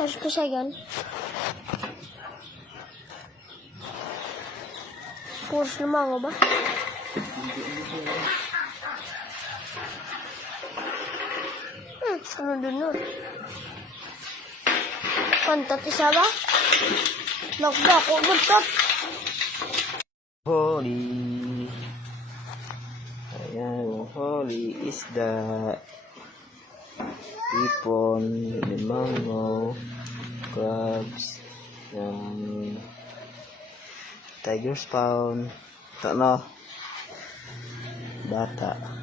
Search ko siya yan. Puros lumango ba? Ano dun nun? Pantat isa ba? Nakba ako, buntot! Holy. Ayan, holy isda. Ipon, limango, crabs, tiger spawn, bata.